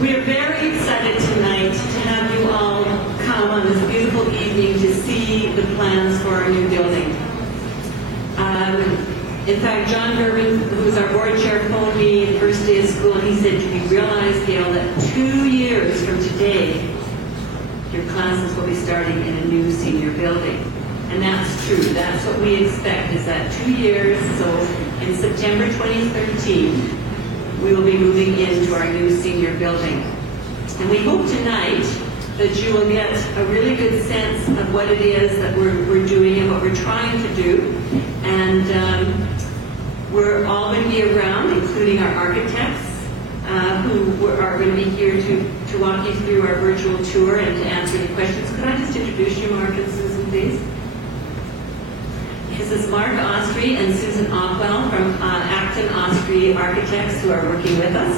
We are very excited tonight to have you all come on this beautiful evening to see the plans for our new building. In fact, John Durbin, who's our board chair, phoned me the first day of school, and he said, "Do you realize, Gail, that 2 years from today, your classes will be starting in a new senior building?" And that's true. That's what we expect, is that 2 years, so in September 2013, we will be moving into our new senior building. And we hope tonight that you will get a really good sense of what it is that we're doing and what we're trying to do. And we're all going to be around, including our architects, who are going to be here to walk you through our virtual tour and to answer any questions. Could I just introduce you, Mark and Susan, please? This is Mark Ostry and Susan Ockwell from Acton Ostry Architects, who are working with us.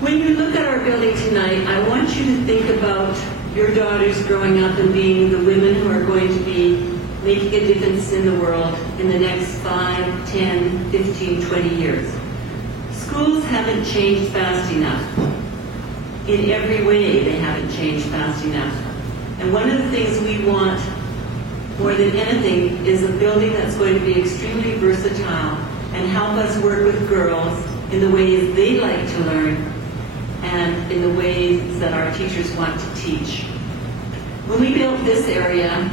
When you look at our building tonight, I want you to think about your daughters growing up and being the women who are going to be making a difference in the world in the next 5, 10, 15, 20 years. Schools haven't changed fast enough. In every way, they haven't changed fast enough. And one of the things we want more than anything is a building that's going to be extremely versatile and help us work with girls in the ways they like to learn and in the ways that our teachers want to teach. When we built this area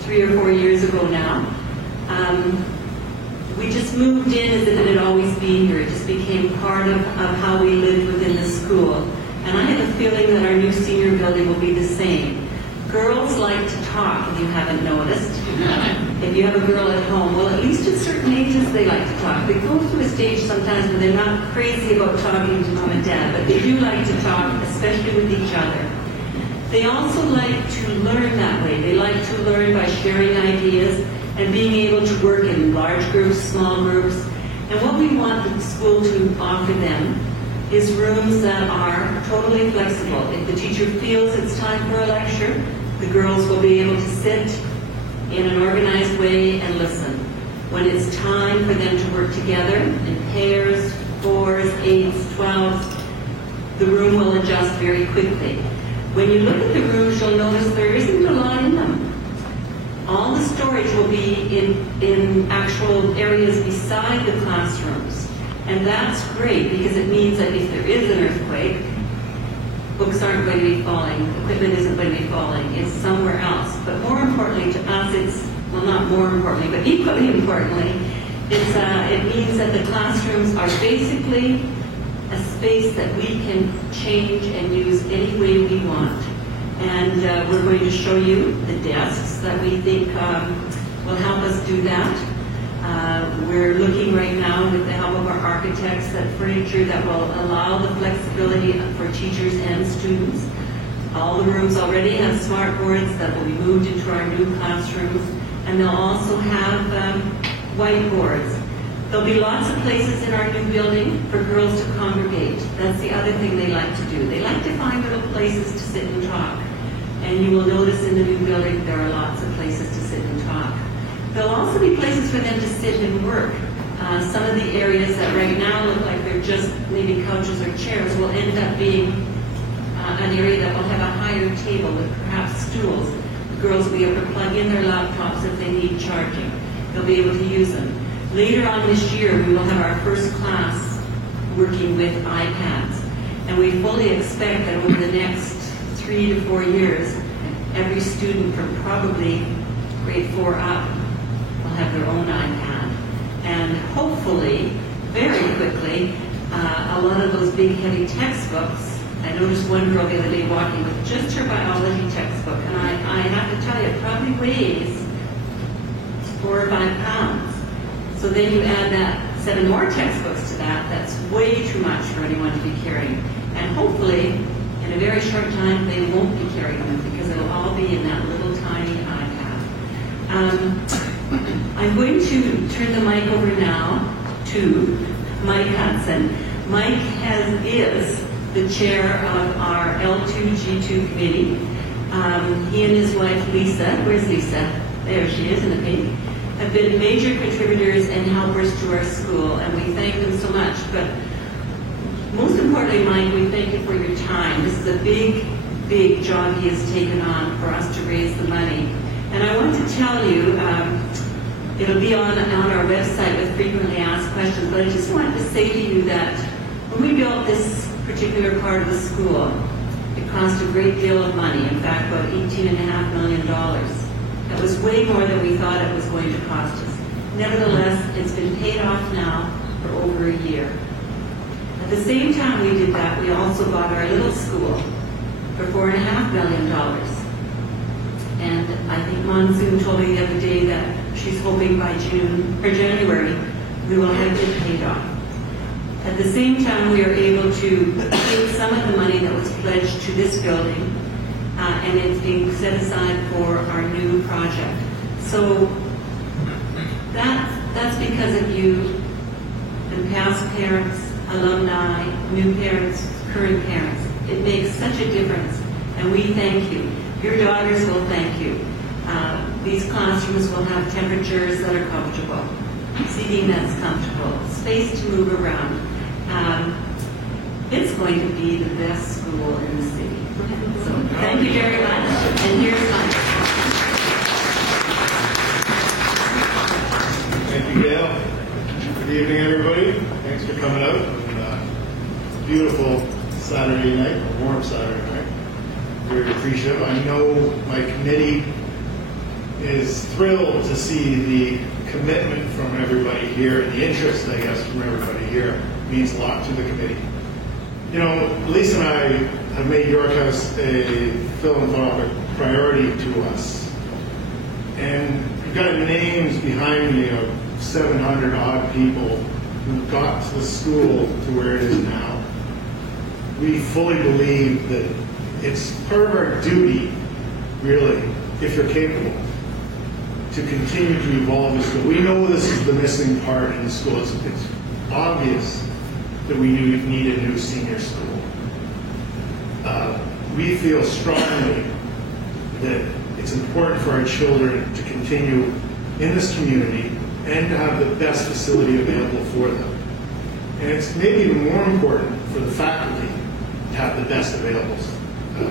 3 or 4 years ago now, we just moved in as if it had always been here. It just became part of how we lived within the school. And I have a feeling that our new senior building will be the same. Girls like to talk, if you haven't noticed. If you have a girl at home, well, at least at certain ages they like to talk. They go through a stage sometimes when they're not crazy about talking to mom and dad, but they do like to talk, especially with each other. They also like to learn that way. They like to learn by sharing ideas and being able to work in large groups, small groups. And what we want the school to offer them is rooms that are totally flexible. If the teacher feels it's time for a lecture, the girls will be able to sit in an organized way and listen. When it's time for them to work together in pairs, 4s, 8s, 12s, the room will adjust very quickly. When you look at the rooms, you'll notice there isn't a lot in them. All the storage will be in actual areas beside the classrooms. And that's great because it means that if there is an earthquake, books aren't going to be falling, equipment isn't going to be falling, it's somewhere else. But more importantly to us, it's, well, not more importantly, but equally importantly, it means that the classrooms are basically a space that we can change and use any way we want. And we're going to show you the desks that we think will help us do that. We're looking right now with the help of our architects at furniture that will allow the flexibility for teachers and students. All the rooms already have smart boards that will be moved into our new classrooms, and they'll also have whiteboards. There'll be lots of places in our new building for girls to congregate. That's the other thing they like to do. They like to find little places to sit and talk. And you will notice in the new building there are lots of places to sit and talk. There'll also be places for them to sit and work. Some of the areas that right now look like they're just maybe couches or chairs will end up being an area that will have a higher table with perhaps stools. The girls will be able to plug in their laptops if they need charging. They'll be able to use them. Later on this year, we will have our first class working with iPads. And we fully expect that over the next 3 to 4 years, every student from probably grade 4 up will have their own iPad. And hopefully, very quickly, a lot of those big heavy textbooks, I noticed one girl the other day walking with just her biology textbook, and I have to tell you, it probably weighs 4 or 5 pounds. So then you add that 7 more textbooks to that, that's way too much for anyone to be carrying. And hopefully, in a very short time, they won't be carrying them because it'll all be in that little tiny iPad. I'm going to turn the mic over now to Mike Hudson. Mike is the chair of our L2G2 committee. He and his wife Lisa, where's Lisa? There she is in the pink, have been major contributors and helpers to our school, and we thank them so much. But most important, primarily, Mike, we thank you for your time. This is a big, big job he has taken on for us to raise the money. And I want to tell you, it'll be on our website with frequently asked questions, but I just wanted to say to you that when we built this particular part of the school, it cost a great deal of money, in fact, about $18.5 million. That was way more than we thought it was going to cost us. Nevertheless, it's been paid off now for over a year. At the same time we did that, we also bought our little school for $4.5 million. And I think Monsoon told me the other day that she's hoping by June or January we will have it paid off. At the same time, we are able to take some of the money that was pledged to this building, and it's being set aside for our new project. So that's because of you and past parents, alumni, new parents, current parents. It makes such a difference, and we thank you. Your daughters will thank you. These classrooms will have temperatures that are comfortable, seating that's comfortable, space to move around. It's going to be the best school in the city. So thank you very much. And here's Mike. Thank you, Gail. Good evening, everybody. Thanks for coming out on a beautiful Saturday night, a warm Saturday night. Very appreciative. I know my committee is thrilled to see the commitment from everybody here, and the interest, I guess, from everybody here means a lot to the committee. You know, Lisa and I have made York House a philanthropic priority to us. And we've got names behind me of 700 odd people who got the school to where it is now. We fully believe that it's part of our duty, really, if you're capable, to continue to evolve the school. We know this is the missing part in the school. It's obvious that we need a new senior school. We feel strongly that it's important for our children to continue in this community and to have the best facility available for them. And it's maybe even more important for the faculty to have the best available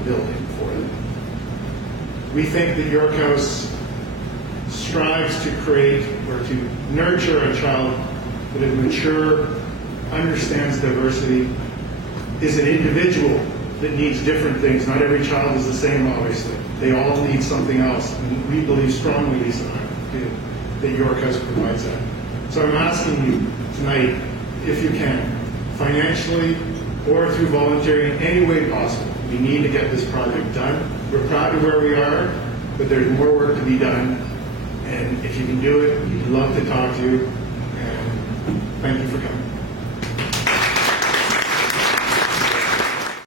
building for them. We think that York House strives to create or to nurture a child that is mature, understands diversity, is an individual that needs different things. Not every child is the same, obviously. They all need something else. And we believe strongly, Lisa and I do, that York House provides that. So I'm asking you tonight, if you can, financially or through volunteering, any way possible, we need to get this project done. We're proud of where we are, but there's more work to be done. And if you can do it, we'd love to talk to you. And thank you for coming.